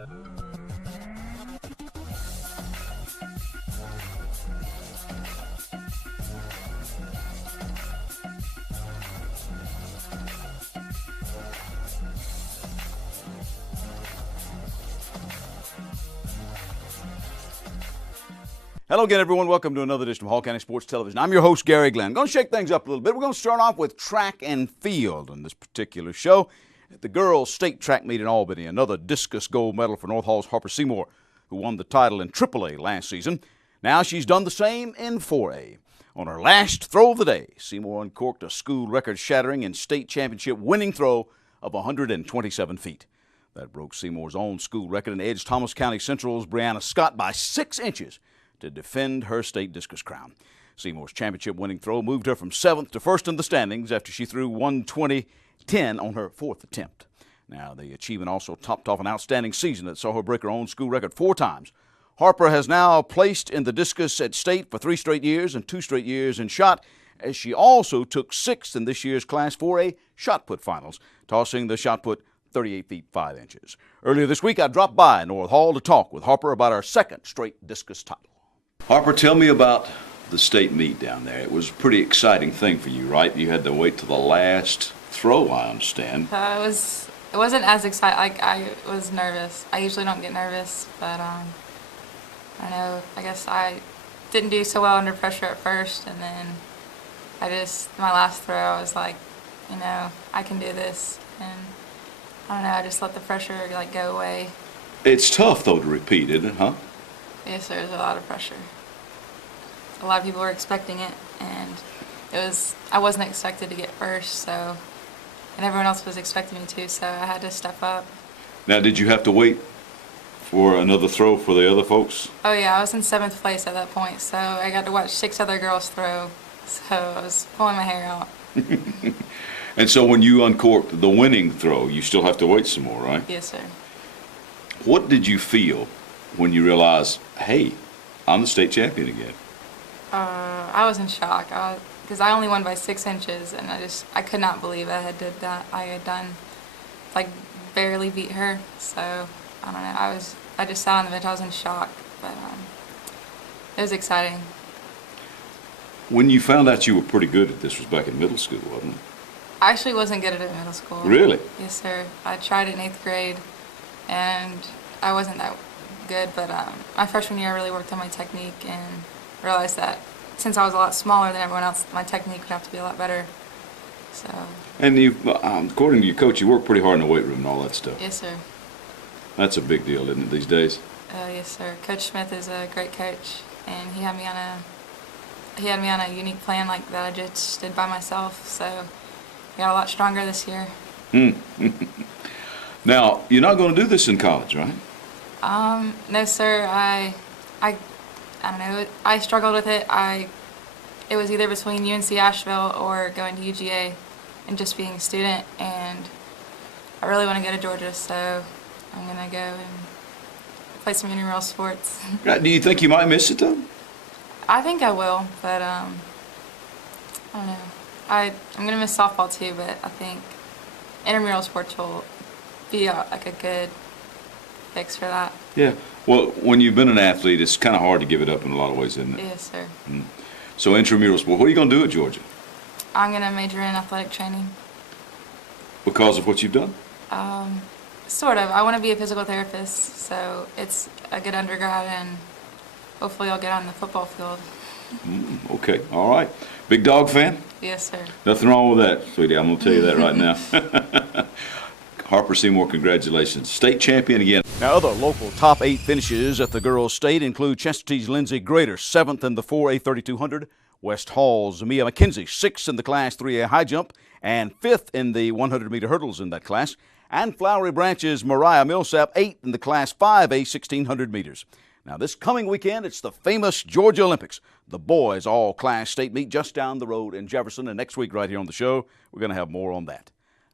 Hello again, everyone. Welcome to another edition of Hall County Sports Television. I'm your host, Gary Glenn. I'm going to shake things up a little bit. We're going to start off with track and field on this particular show. At the girls' state track meet in Albany, another discus gold medal for North Hall's Harper Seymour, who won the title in AAA last season. Now she's done the same in 4A. On her last throw of the day, Seymour uncorked a school record-shattering and state championship winning throw of 127 feet. That broke Seymour's own school record and edged Thomas County Central's Brianna Scott by 6 inches to defend her state discus crown. Seymour's championship-winning throw moved her from 7th to 1st in the standings after she threw 120-10 on her 4th attempt. Now, the achievement also topped off an outstanding season that saw her break her own school record 4 times. Harper has now placed in the discus at state for 3 straight years and 2 straight years in shot, as she also took 6th in this year's Class 4A shot put finals, tossing the shot put 38 feet 5 inches. Earlier this week, I dropped by North Hall to talk with Harper about her 2nd straight discus title. Harper, tell me about the state meet down there. It was a pretty exciting thing for you, right? You had to wait till the last throw, I understand. It wasn't as exciting. Like, I was nervous. I usually don't get nervous, but I don't know. I guess I didn't do so well under pressure at first, and then my last throw, I was like, I can do this, and I don't know. I just let the pressure go away. It's tough though to repeat, isn't it, huh? Yes, there was a lot of pressure. A lot of people were expecting it, and I wasn't expected to get first, and everyone else was expecting me to, so I had to step up. Now, did you have to wait for another throw for the other folks? Oh yeah, I was in 7th place at that point, so I got to watch 6 other girls throw, so I was pulling my hair out. And so when you uncorked the winning throw, you still have to wait some more, right? Yes, sir. What did you feel when you realized, hey, I'm the state champion again? I was in shock because I only won by 6 inches, and I could not believe I had did that. I had done, barely beat her. So I don't know. I just sat on the bench. I was in shock, but it was exciting. When you found out you were pretty good at this, was back in middle school, wasn't it? I actually wasn't good at it in middle school. Really? Yes, sir. I tried it in 8th grade, and I wasn't that good, but my freshman year I really worked on my technique and realized that since I was a lot smaller than everyone else, my technique would have to be a lot better. So. And you, according to your coach, you work pretty hard in the weight room and all that stuff. Yes, sir. That's a big deal, isn't it, these days? Yes, sir. Coach Smith is a great coach, and he had me on a unique plan that I just did by myself. So I got a lot stronger this year. Now, you're not going to do this in college, right? No, sir. I don't know. I struggled with it. It was either between UNC Asheville or going to UGA and just being a student, and I really want to go to Georgia, so I'm going to go and play some intramural sports. Do you think you might miss it, though? I think I will, but I don't know. I'm going to miss softball, too, but I think intramural sports will be a good fix for that. Yeah. Well, when you've been an athlete, it's kind of hard to give it up in a lot of ways, isn't it? Yes, sir. So intramural sport, what are you going to do at Georgia? I'm going to major in athletic training. Because of what you've done? Sort of. I want to be a physical therapist, so it's a good undergrad, and hopefully I'll get on the football field. Okay. All right. Big Dog fan? Yes, sir. Nothing wrong with that, sweetie. I'm going to tell you that right now. Harper Seymour, congratulations. State champion again. Now, other local top 8 finishes at the girls' state include Chesapeake's Lindsay Grader, 7th in the 4A 3200, West Hall's Mia McKenzie, 6th in the Class 3A high jump, and 5th in the 100-meter hurdles in that class, and Flowery Branch's Mariah Millsap, 8th in the Class 5A 1600 meters. Now, this coming weekend, it's the famous Georgia Olympics. The boys' all-class state meet just down the road in Jefferson, and next week right here on the show, we're going to have more on that.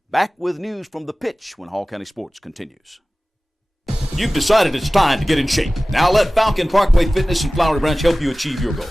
Back with news from the pitch when Hall County Sports continues. You've decided it's time to get in shape. Now let Falcon Parkway Fitness in Flowery Branch help you achieve your goal.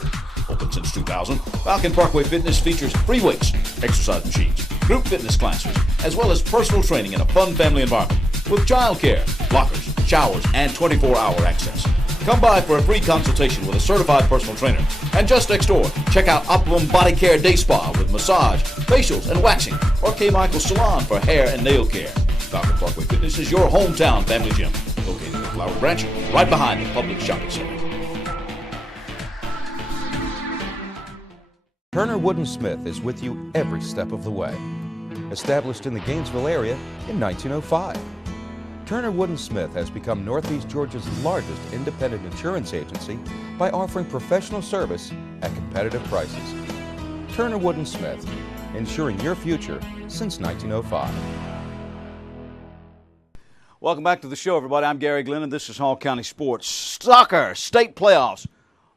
Open since 2000, Falcon Parkway Fitness features free weights, exercise machines, group fitness classes, as well as personal training in a fun family environment with childcare, lockers, showers, and 24-hour access. Come by for a free consultation with a certified personal trainer. And just next door, check out Optimum Body Care Day Spa with massage, facials, and waxing, or K. Michael Salon for hair and nail care. Dr. Parkway Fitness is your hometown family gym, located in Flower Branch, right behind the public shopping center. Turner Wood & Smith is with you every step of the way. Established in the Gainesville area in 1905. Turner Wood & Smith has become Northeast Georgia's largest independent insurance agency by offering professional service at competitive prices. Turner Wood & Smith, insuring your future since 1905. Welcome back to the show, everybody. I'm Gary Glenn, and this is Hall County Sports. Soccer, state playoffs.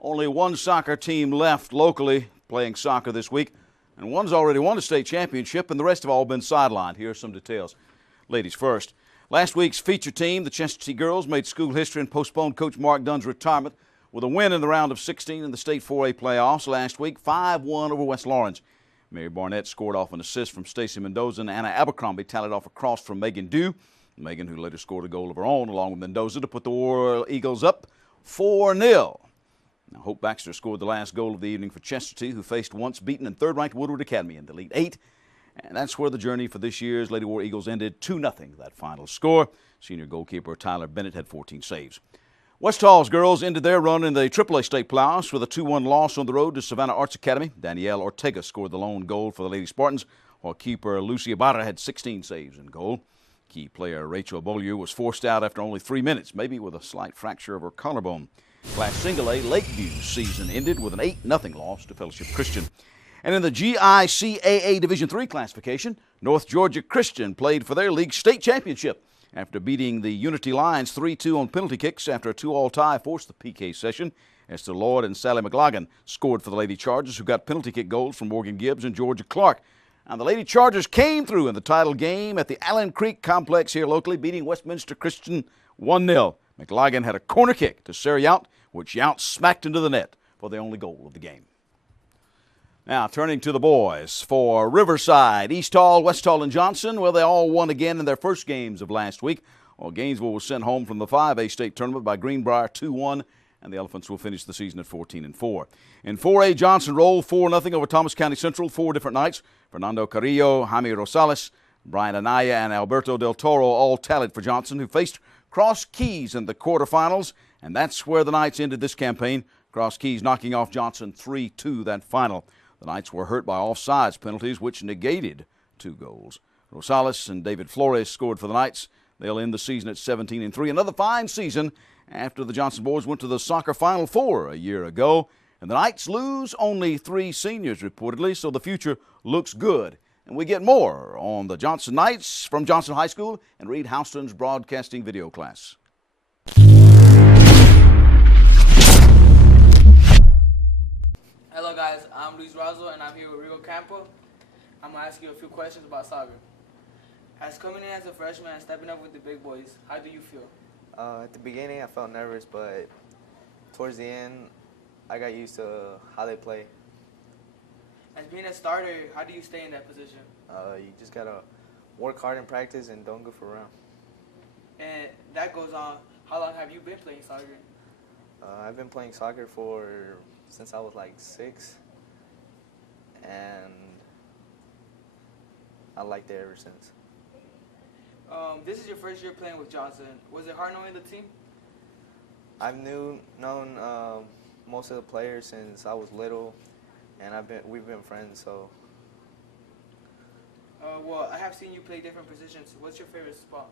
Only one soccer team left locally playing soccer this week, and one's already won a state championship, and the rest have all been sidelined. Here are some details. Ladies first. Last week's feature team, the Chestatee Girls, made school history and postponed Coach Mark Dunn's retirement with a win in the round of 16 in the state 4A playoffs last week, 5-1 over West Lawrence. Mary Barnett scored off an assist from Stacy Mendoza, and Anna Abercrombie tallied off a cross from Megan Dew. Megan, who later scored a goal of her own along with Mendoza to put the War Eagles up 4-0. Now, Hope Baxter scored the last goal of the evening for Chestatee, who faced once beaten and third-ranked Woodward Academy in the Elite Eight. And that's where the journey for this year's Lady War Eagles ended, 2-0, that final score. Senior goalkeeper Tyler Bennett had 14 saves. West Hall's girls ended their run in the AAA state playoffs with a 2-1 loss on the road to Savannah Arts Academy. Danielle Ortega scored the lone goal for the Lady Spartans, while keeper Lucia Barra had 16 saves in goal. Key player Rachel Beaulieu was forced out after only 3 minutes, maybe with a slight fracture of her collarbone. Class Single A, Lakeview's season ended with an 8-0 loss to Fellowship Christian. And in the GICAA Division III classification, North Georgia Christian played for their league state championship after beating the Unity Lions 3-2 on penalty kicks after a 2-all tie forced the PK session. Esther Lloyd and Sally McLaughlin scored for the Lady Chargers, who got penalty kick goals from Morgan Gibbs and Georgia Clark. And the Lady Chargers came through in the title game at the Allen Creek Complex here locally, beating Westminster Christian 1-0. McLaughlin had a corner kick to Sarah Yount, which Yount smacked into the net for the only goal of the game. Now, turning to the boys. For Riverside, East Hall, West Hall, and Johnson, well, they all won again in their first games of last week. Well, Gainesville was sent home from the 5A state tournament by Greenbrier 2-1, and the Elephants will finish the season at 14-4. In 4A, Johnson rolled 4-0 over Thomas County Central 4 different nights. Fernando Carrillo, Jaime Rosales, Brian Anaya, and Alberto Del Toro all tallied for Johnson, who faced Cross Keys in the quarterfinals, and that's where the Knights ended this campaign. Cross Keys knocking off Johnson 3-2 that final. The Knights were hurt by offsides penalties, which negated 2 goals. Rosales and David Flores scored for the Knights. They'll end the season at 17-3. Another fine season after the Johnson boys went to the soccer Final Four a year ago. And the Knights lose only 3 seniors reportedly, so the future looks good. And we get more on the Johnson Knights from Johnson High School and Reed Houston's broadcasting video class. Hello guys, I'm Luis Razo and I'm here with Rigo Campo. I'm going to ask you a few questions about soccer. As coming in as a freshman and stepping up with the big boys, how do you feel? At the beginning I felt nervous, but towards the end I got used to how they play. As being a starter, how do you stay in that position? You just got to work hard in practice and don't goof around. And that goes on, how long have you been playing soccer? I've been playing soccer since I was like 6, and I liked it ever since. This is your first year playing with Johnson. Was it hard knowing the team? I've known most of the players since I was little, and we've been friends. So. Well, I have seen you play different positions. What's your favorite spot?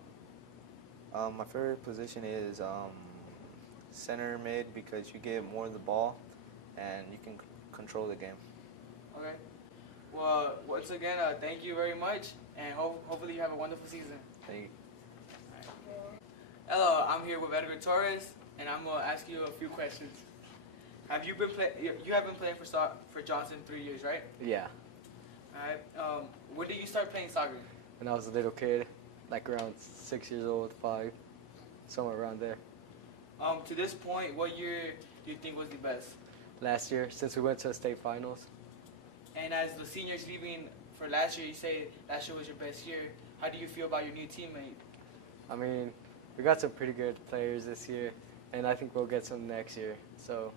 My favorite position is center mid, because you get more of the ball and you can control the game. Okay. Well, once again, thank you very much, and hopefully you have a wonderful season. Thank you. Hello, I'm here with Edgar Torres, and I'm going to ask you a few questions. You have been playing for Johnson 3 years, right? Yeah. All right. When did you start playing soccer? When I was a little kid, like around 6 years old, 5, somewhere around there. To this point, what year do you think was the best? Last year, since we went to the state finals. And as the seniors leaving for last year, you say last year was your best year. How do you feel about your new teammate? I mean, we got some pretty good players this year, and I think we'll get some next year. So,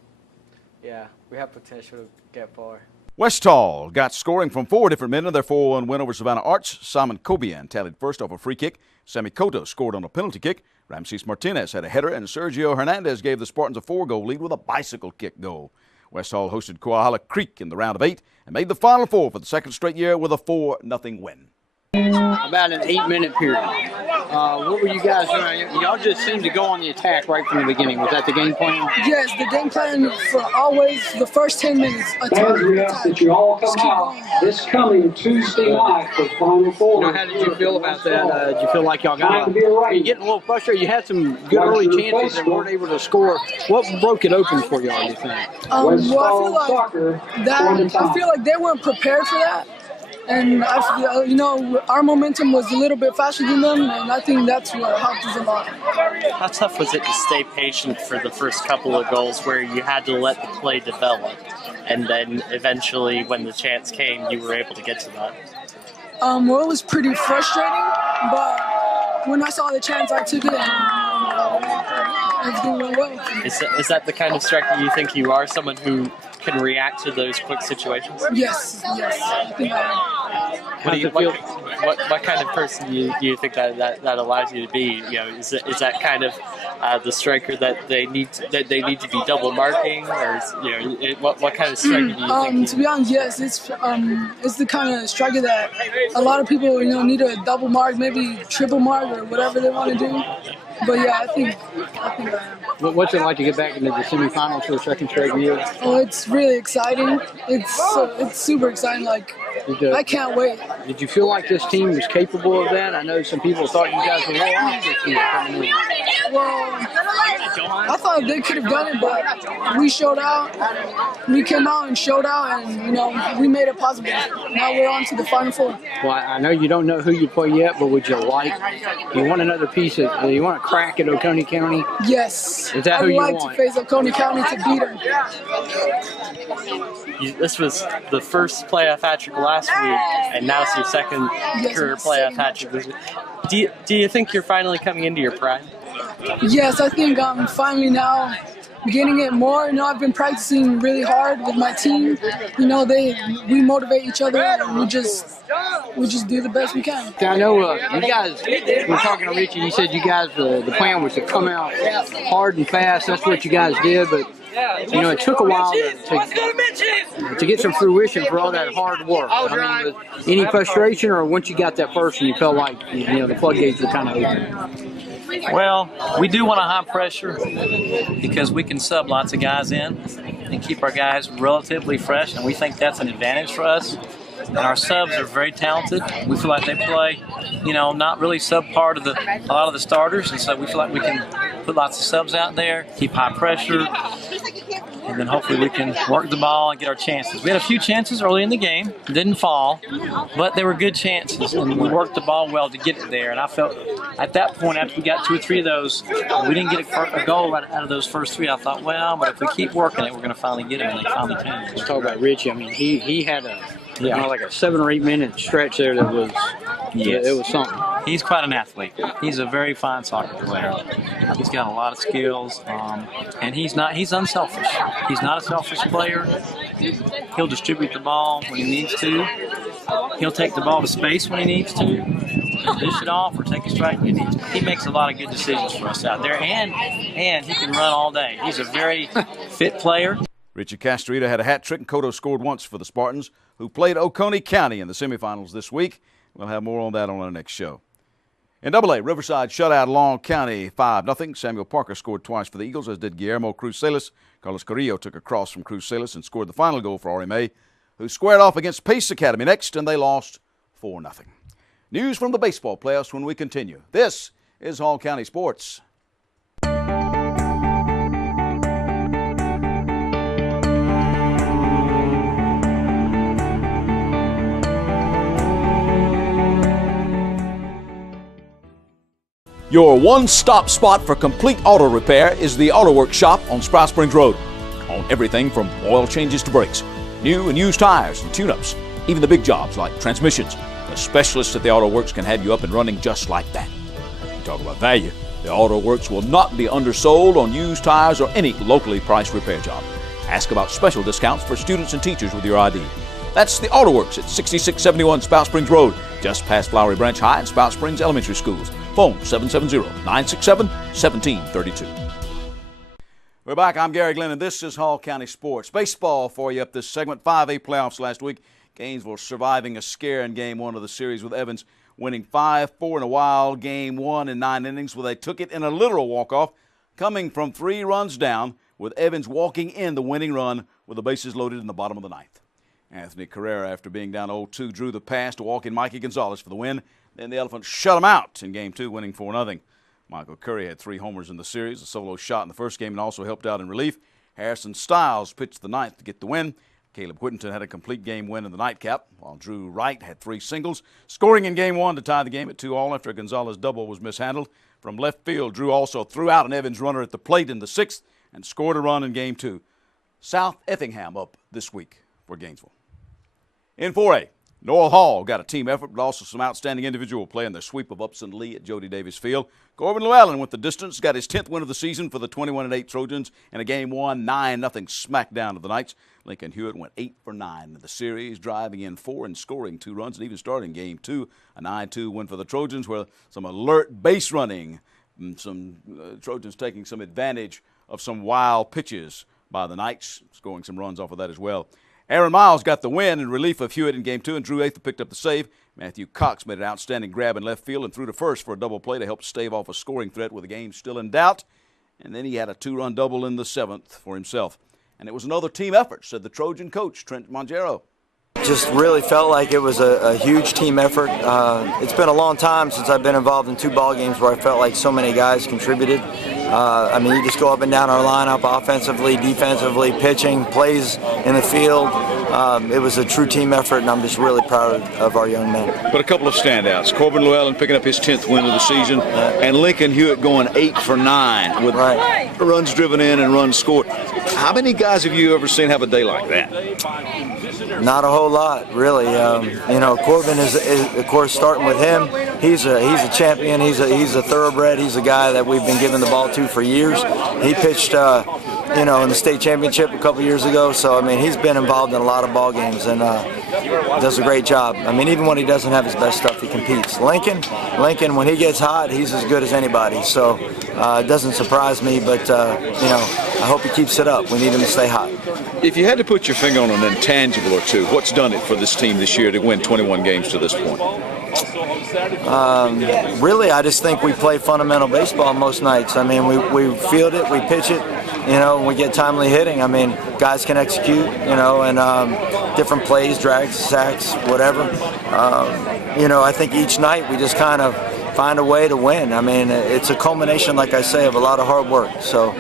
yeah, we have potential to get far. Westall got scoring from 4 different men in their 4-1 win over Savannah Arts. Simon Kobian tallied first off a free kick. Sammy Cotto scored on a penalty kick. Ramses Martinez had a header, and Sergio Hernandez gave the Spartans a 4-goal lead with a bicycle kick goal. Westall hosted Coahuila Creek in the round of 8 and made the Final Four for the second straight year with a 4-0 win. About an 8-minute period. What were you guys doing? Y'all just seemed to go on the attack right from the beginning. Was that the game plan? Yes, the game plan for always the first 10 minutes. Fans, we ask that you all come out this coming Tuesday night for Final Four. How did you feel about that? Did you feel like y'all got you getting a little frustrated? You had some good early chances and weren't able to score. What broke it open for y'all, you think? Well, I feel like they weren't prepared for that. And I feel, you know, our momentum was a little bit faster than them, and I think that's what helped us a lot. How tough was it to stay patient for the first couple of goals where you had to let the play develop, and then eventually when the chance came, you were able to get to that? Well, it was pretty frustrating, but when I saw the chance, I took it, and everything went well. Is that the kind of striker you think you are, someone who can react to those quick situations? Yes, I think I am. What kind of person do you think that allows you to be? You know, is that kind of the striker that they need to be double marking, or what kind of striker do you think? To be honest, yes, it's the kind of striker that a lot of people need a double mark, maybe triple mark, or whatever they want to do. But yeah, I think I am. What's it like to get back into the semifinals for the second straight year? Oh, it's really exciting. It's super exciting. Like, I can't wait. Did you feel like this team was capable of that? I know some people thought you guys were way off this year coming in. Well, I thought they could have done it, but we showed out. We came out and showed out, and we made it possible. Now we're on to the Final Four. Well, I know you don't know who you play yet, but would you want another piece of? You want a crack at Oconee County? Yes. Is that who you want? I would like to face Oconee County to beat them. This was the first playoff hat trick last week, and now it's your second career playoff hat trick. Do you think you're finally coming into your prime? Yes, I think I'm finally now getting it more. I've been practicing really hard with my team. We motivate each other, and we just do the best we can. I know you guys were talking to Richie. You said you guys the plan was to come out hard and fast. That's what you guys did, but it took a while to get some fruition for all that hard work. I mean, was any frustration, or once you got that first, you felt like the floodgates were kind of open? Well, we do want a high pressure because we can sub lots of guys in and keep our guys relatively fresh, and we think that's an advantage for us. And our subs are very talented. We feel like they play, not really subpar to a lot of the starters, and so we feel like we can put lots of subs out there, keep high pressure, and then hopefully we can work the ball and get our chances. We had a few chances early in the game, didn't fall, but they were good chances, and we worked the ball well to get it there. And I felt at that point, after we got 2 or 3 of those, we didn't get a goal out of those first 3. I thought, well, but if we keep working it, we're going to finally get them, and they finally came. Let's talk about Richie. I mean, he had like a 7 or 8 minute stretch there that was it was something. He's quite an athlete. He's a very fine soccer player. He's got a lot of skills, and he's unselfish. He's not a selfish player. He'll distribute the ball when he needs to. He'll take the ball to space when he needs to. Dish it off or take a strike when he needs to. He makes a lot of good decisions for us out there, and he can run all day. He's a very fit player. Richie Castrita had a hat trick, and Cotto scored once for the Spartans, who played Oconee County in the semifinals this week. We'll have more on that on our next show. In AA, Riverside shut out Long County 5-0. Samuel Parker scored twice for the Eagles, as did Guillermo Cruz-Salas. Carlos Carrillo took a cross from Cruz-Salas and scored the final goal for RMA, who squared off against Pace Academy next, and they lost 4-0. News from the baseball playoffs when we continue. This is Hall County Sports. Your one-stop spot for complete auto repair is the Auto Works shop on Sprout Springs Road. On everything from oil changes to brakes, new and used tires and tune-ups, even the big jobs like transmissions. The specialists at the Auto Works can have you up and running just like that. You talk about value, The Auto Works will not be undersold on used tires or any locally priced repair job. Ask about special discounts for students and teachers with your ID. That's the Auto Works at 6671 Spout Springs Road, just past Flowery Branch High and Spout Springs Elementary Schools. Phone 770-967-1732. We're back. I'm Gary Glenn, and this is Hall County Sports. Baseball for you up this segment. 5A playoffs last week. Gainesville surviving a scare in Game 1 of the series with Evans winning 5-4 in a wild Game 1 in 9 innings where they took it in a literal walk-off, coming from 3 runs down with Evans walking in the winning run with the bases loaded in the bottom of the 9th. Anthony Carrera, after being down 0-2, drew the pass to walk in Mikey Gonzalez for the win. Then the Elephants shut him out in Game 2, winning 4-0. Michael Curry had 3 homers in the series, a solo shot in the first game, and also helped out in relief. Harrison Styles pitched the 9th to get the win. Caleb Whittington had a complete game win in the nightcap, while Drew Wright had 3 singles, scoring in Game 1 to tie the game at 2-2 after a Gonzalez double was mishandled. From left field, Drew also threw out an Evans runner at the plate in the 6th and scored a run in Game 2. South Effingham up this week for Gainesville. In 4A, Noel Hall got a team effort, but also some outstanding individual play in their sweep of Upson Lee at Jody Davis Field. Corbin Llewellyn with the distance got his 10th win of the season for the 21-8 Trojans in a Game 1 9-0 smackdown of the Knights. Lincoln Hewitt went 8 for 9 in the series, driving in 4 and scoring 2 runs, and even starting Game 2, a 9-2 win for the Trojans, where some alert base running, some Trojans taking some advantage of some wild pitches by the Knights, scoring some runs off of that as well. Aaron Miles got the win in relief of Hewitt in Game 2, and Drew Ather picked up the save. Matthew Cox made an outstanding grab in left field and threw to first for a double play to help stave off a scoring threat with the game still in doubt. And then he had a 2-run double in the 7th for himself. And it was another team effort, said the Trojan coach, Trent Mongero. Just really felt like it was a huge team effort. It's been a long time since I've been involved in 2 ball games where I felt like so many guys contributed. I mean, you just go up and down our lineup, offensively, defensively, pitching, plays in the field. It was a true team effort, and I'm just really proud of our young men. But a couple of standouts. Corbin Llewellyn picking up his 10th win of the season, and Lincoln Hewitt going 8 for 9 with runs driven in and runs scored. How many guys have you ever seen have a day like that? Not a whole lot, really. You know, Corbin is of course starting with him. He's a champion. He's a thoroughbred. He's a guy that we've been giving the ball to for years. He pitched, you know, in the state championship a couple years ago. So I mean, he's been involved in a lot of ball games and does a great job. I mean, even when he doesn't have his best stuff, he competes. Lincoln, when he gets hot, he's as good as anybody. So it doesn't surprise me, but you know, I hope he keeps it up. We need him to stay hot. If you had to put your finger on an intangible or two, what's done it for this team this year to win 21 games to this point? Really, I just think we play fundamental baseball most nights. I mean, we field it, we pitch it, you know, and we get timely hitting. I mean, guys can execute, you know, and different plays, drags, sacks, whatever. You know, I think each night we just kind of find a way to win. I mean, it's a culmination, like I say, of a lot of hard work. So,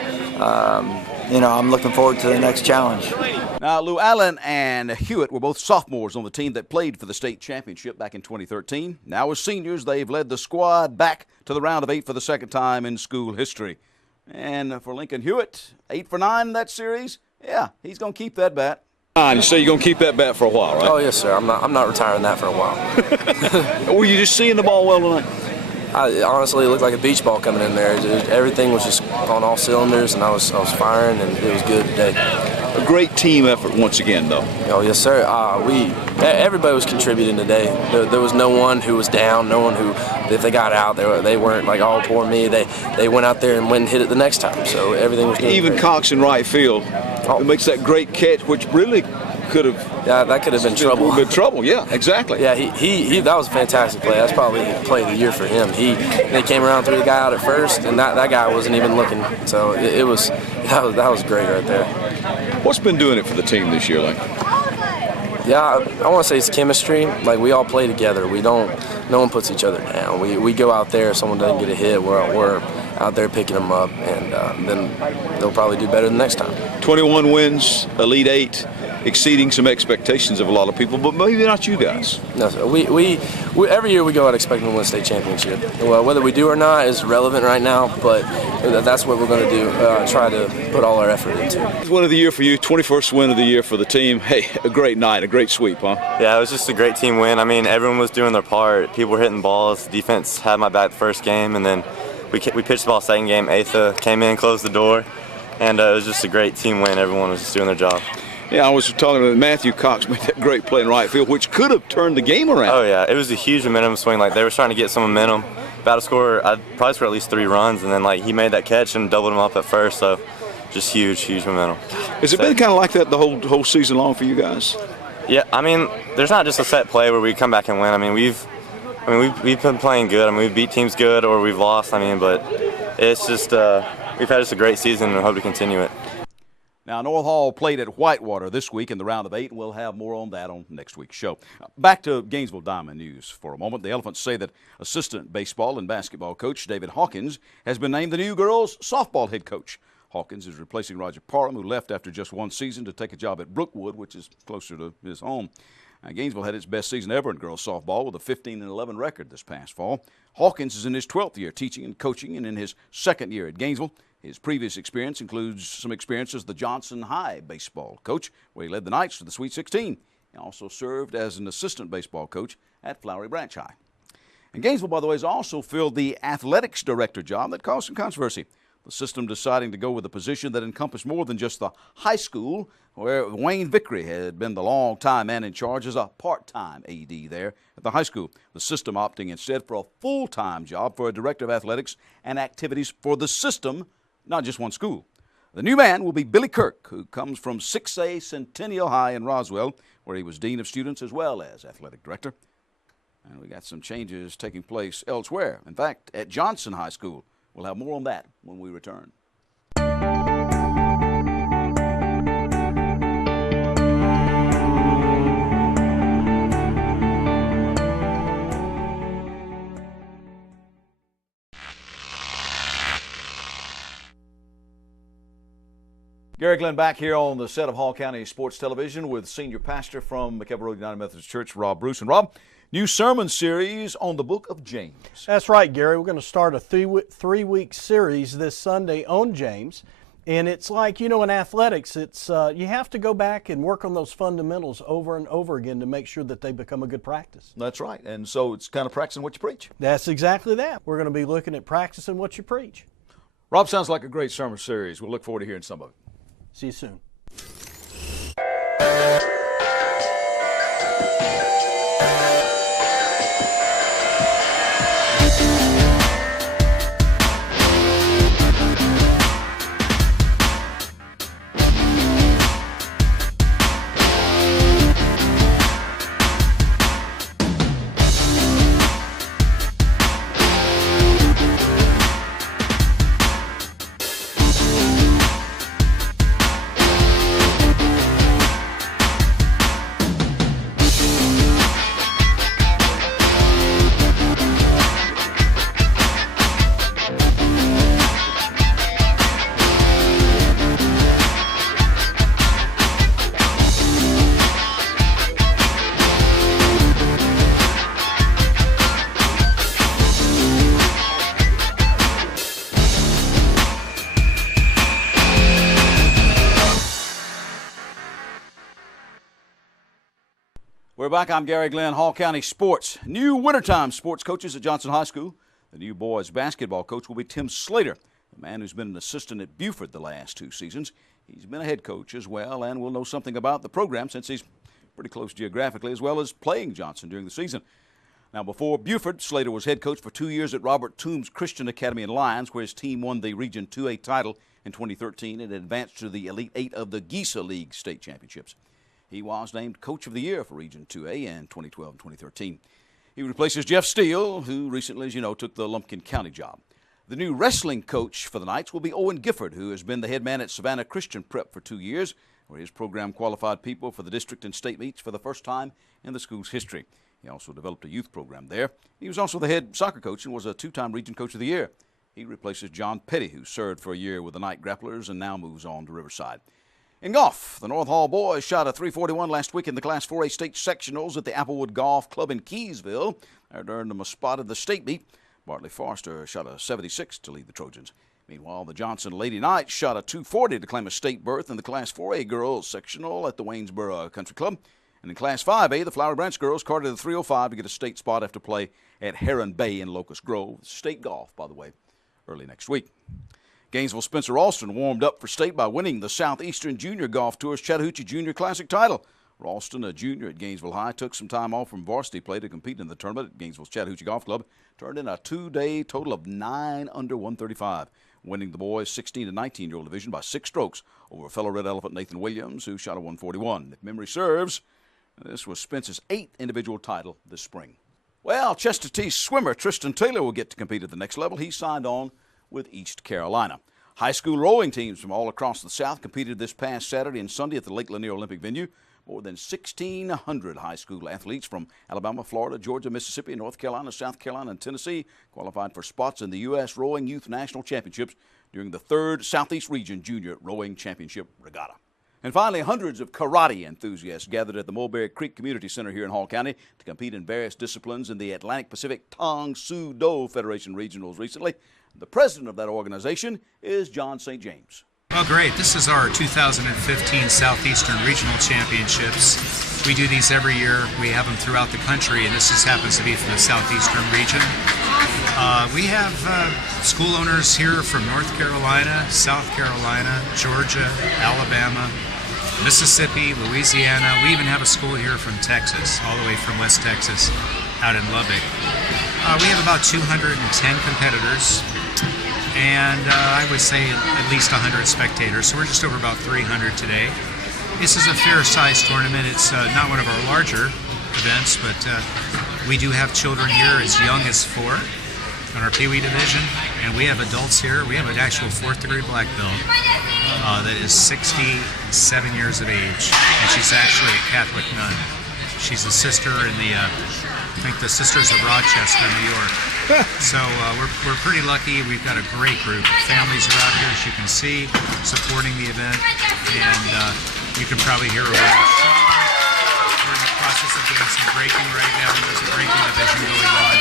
you know, I'm looking forward to the next challenge. Now, Llewellyn and Hewitt were both sophomores on the team that played for the state championship back in 2013. Now, as seniors, they've led the squad back to the round of 8 for the second time in school history. And for Lincoln Hewitt, 8 for 9 in that series. Yeah, he's going to keep that bat. You say you're going to keep that bat for a while, right? Oh, yes, sir. I'm not retiring that for a while. Were you just seeing the ball well tonight? Honestly, it looked like a beach ball coming in there. Everything was just on all cylinders, and I was firing, and it was good today. A great team effort once again, though. Oh, yes, sir. Everybody was contributing today. There was no one who was down, no one who, if they got out, they weren't like, oh, poor me. They went out there and went and hit it the next time, so everything was good. Even Cox in right field, it makes that great catch, which really could have. Yeah, that could have been trouble. Good trouble, yeah, exactly. Yeah, he that was a fantastic play. That's probably the play of the year for him. They came around, threw the guy out at first, and that guy wasn't even looking. So that was great right there. What's been doing it for the team this year, Lane? Yeah, I want to say it's chemistry. Like, we all play together. No one puts each other down. We go out there, if someone doesn't get a hit, we're out there picking them up, and then they'll probably do better the next time. 21 wins, Elite 8, exceeding some expectations of a lot of people, but maybe not you guys. No, sir. We every year we go out expecting to win a state championship. Well, whether we do or not is relevant right now, but that's what we're going to do, try to put all our effort into. Win of the year for you, 21st win of the year for the team. Hey, a great night, a great sweep, huh? Yeah, it was just a great team win. I mean, everyone was doing their part. People were hitting balls. Defense had my back the first game, and then we pitched the ball second game. Atha came in, closed the door, and it was just a great team win. Everyone was just doing their job. Yeah, I was talking to Matthew Cox, made that great play in right field, which could have turned the game around. Oh, yeah. It was a huge momentum swing. Like, they were trying to get some momentum. About to score, I'd probably score at least 3 runs, and then, like, he made that catch and doubled him up at first, so just huge momentum. Has it been kind of like that the whole season long for you guys? Yeah, I mean, there's not just a set play where we come back and win. I mean, we've been playing good. I mean, we've beat teams good or we've lost. I mean, but it's just we've had just a great season and hope to continue it. Now, North Hall played at Whitewater this week in the round of 8, and we'll have more on that on next week's show. Back to Gainesville Diamond news for a moment. The Elephants say that assistant baseball and basketball coach David Hawkins has been named the new girls' softball head coach. Hawkins is replacing Roger Parham, who left after just 1 season to take a job at Brookwood, which is closer to his home. Gainesville had its best season ever in girls softball with a 15-11 record this past fall. Hawkins is in his 12th year teaching and coaching and in his 2nd year at Gainesville. His previous experience includes some experience as the Johnson High baseball coach, where he led the Knights to the Sweet 16. He also served as an assistant baseball coach at Flowery Branch High. And Gainesville, by the way, has also filled the athletics director job that caused some controversy. The system deciding to go with a position that encompassed more than just the high school, where Wayne Vickery had been the long-time man in charge as a part-time AD there at the high school. The system opting instead for a full-time job for a director of athletics and activities for the system, not just one school. The new man will be Billy Kirk, who comes from 6A Centennial High in Roswell, where he was dean of students as well as athletic director. And we got some changes taking place elsewhere. In fact, at Johnson High School. We'll have more on that when we return. Gary Glenn back here on the set of Hall County Sports Television with senior pastor from McEver Road United Methodist Church, Rob Bruce. And Rob, new sermon series on the book of James. That's right, Gary. We're going to start a three-week series this Sunday on James. And it's like, in athletics, it's you have to go back and work on those fundamentals over and over again to make sure that they become a good practice. That's right. And so it's kind of practicing what you preach. That's exactly that. We're going to be looking at practicing what you preach. Rob, sounds like a great sermon series. We'll look forward to hearing some of it. See you soon. We're back. I'm Gary Glenn, Hall County Sports. New wintertime sports coaches at Johnson High School. The new boys basketball coach will be Tim Slater, the man who's been an assistant at Buford the last 2 seasons. He's been a head coach as well and will know something about the program since he's pretty close geographically as well as playing Johnson during the season. Now, before Buford, Slater was head coach for 2 years at Robert Toombs Christian Academy in Lyons, where his team won the Region 2A title in 2013 and advanced to the Elite 8 of the Geisa League state championships. He was named Coach of the Year for Region 2A in 2012 and 2013. He replaces Jeff Steele, who recently, as you know, took the Lumpkin County job. The new wrestling coach for the Knights will be Owen Gifford, who has been the head man at Savannah Christian Prep for 2 years, where his program qualified people for the district and state meets for the first time in the school's history. He also developed a youth program there. He was also the head soccer coach and was a 2-time Region Coach of the Year. He replaces John Petty, who served for a year with the Knight Grapplers and now moves on to Riverside. In golf, the North Hall boys shot a .341 last week in the Class 4A state sectionals at the Applewood Golf Club in Keysville. That earned them a spot at the state meet. Bartley Forster shot a .76 to lead the Trojans. Meanwhile, the Johnson Lady Knights shot a .240 to claim a state berth in the Class 4A girls sectional at the Waynesboro Country Club. And in Class 5A, the Flowery Branch girls carded a .305 to get a state spot after play at Heron Bay in Locust Grove. State golf, by the way, early next week. Gainesville Spencer Ralston warmed up for state by winning the Southeastern Junior Golf Tour's Chattahoochee Junior Classic title. Ralston, a junior at Gainesville High, took some time off from varsity play to compete in the tournament at Gainesville's Chattahoochee Golf Club. Turned in a two-day total of 9 under 135, winning the boys' 16 to 19-year-old division by 6 strokes over fellow Red Elephant Nathan Williams, who shot a 141. If memory serves, this was Spencer's 8th individual title this spring. Well, Chester T swimmer Tristan Taylor will get to compete at the next level. He signed on with East Carolina. High school rowing teams from all across the South competed this past Saturday and Sunday at the Lake Lanier Olympic venue. More than 1,600 high school athletes from Alabama, Florida, Georgia, Mississippi, North Carolina, South Carolina, and Tennessee qualified for spots in the U.S. Rowing Youth National Championships during the 3rd Southeast Region Junior Rowing Championship Regatta. And finally, hundreds of karate enthusiasts gathered at the Mulberry Creek Community Center here in Hall County to compete in various disciplines in the Atlantic Pacific Tang Soo Do Federation Regionals recently. The president of that organization is John St. James. Oh, great. This is our 2015 Southeastern Regional Championships. We do these every year. We have them throughout the country, and this just happens to be for the Southeastern region. We have school owners here from North Carolina, South Carolina, Georgia, Alabama, Mississippi, Louisiana. We even have a school here from Texas, all the way from West Texas, out in Lubbock. We have about 210 competitors, and I would say at least 100 spectators, so we're just over about 300 today. This is a fair-sized tournament. It's not one of our larger events, but we do have children here as young as 4 on our Pee Wee division, and we have adults here. We have an actual 4th-degree black belt that is 67 years of age, and she's actually a Catholic nun. She's a sister in the, I think the Sisters of Rochester, New York. So we're pretty lucky. We've got a great group. Families are out here, as you can see, supporting the event, and you can probably hear a little. We're in the process of doing some breaking right now, and there's a breaking division going on.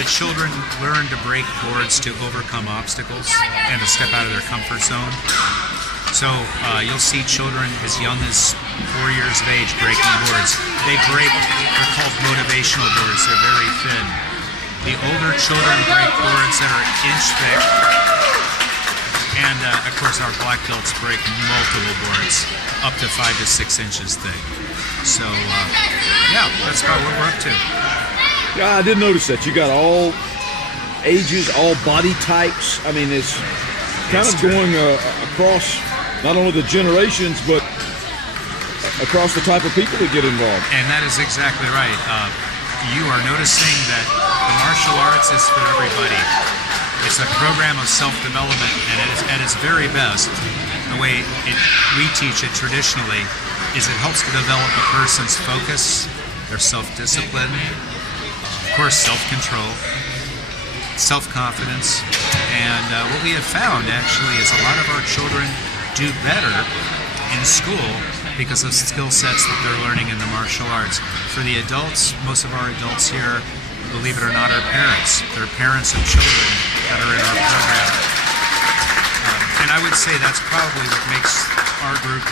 The children learn to break boards to overcome obstacles and to step out of their comfort zone. So you'll see children as young as 4 years of age breaking boards. They're called motivational boards. They're very thin. The older children break boards that are inch thick. And of course our black belts break multiple boards, up to 5 to 6 inches thick. So yeah, that's about what we're up to. Yeah, I did notice that. You got all ages, all body types. I mean, it's kind of going across not only the generations, but across the type of people that get involved. And that is exactly right. You are noticing that the martial arts is for everybody. It's a program of self-development, and at its very best, the way we teach it traditionally, is it helps to develop a person's focus, their self-discipline, of course self-control, self-confidence, and what we have found actually is a lot of our children do better in school because of skill sets that they're learning in the martial arts. For the adults, most of our adults here, believe it or not, are parents. They're parents of children that are in our program. And I would say that's probably what makes our group,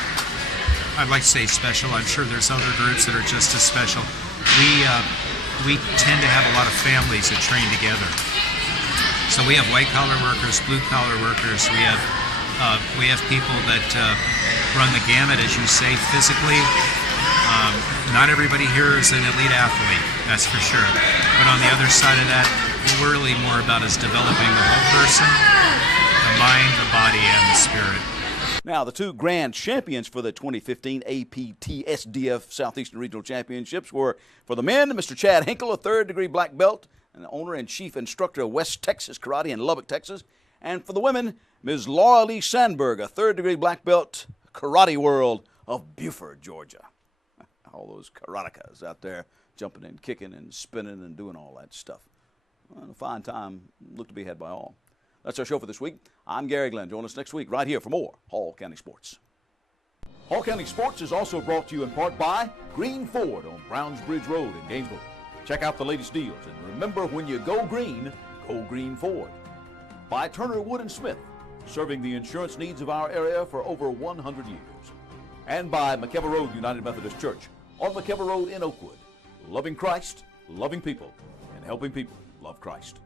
I'd like to say special. I'm sure there's other groups that are just as special. We tend to have a lot of families that train together. So we have white-collar workers, blue-collar workers. We have people that run the gamut, as you say, physically. Not everybody here is an elite athlete, that's for sure. But on the other side of that, what we're really more about is developing the whole person, the mind, the body, and the spirit. Now, the 2 grand champions for the 2015 APTSDF Southeastern Regional Championships were, for the men, Mr. Chad Hinkle, a 3rd-degree black belt, and the owner and chief instructor of West Texas Karate in Lubbock, Texas. And for the women, Ms. Laura Lee Sandberg, a 3rd-degree black belt, Karate World of Buford, Georgia. All those karatekas out there jumping and kicking and spinning and doing all that stuff. Well, a fine time, look to be had by all. That's our show for this week. I'm Gary Glenn. Join us next week right here for more Hall County Sports. Hall County Sports is also brought to you in part by Green Ford on Browns Bridge Road in Gainesville. Check out the latest deals, and remember, when you go Green Ford. By Turner Wood & Smith, serving the insurance needs of our area for over 100 years. And by McKellar Road United Methodist Church on McKellar Road in Oakwood. Loving Christ, loving people, and helping people love Christ.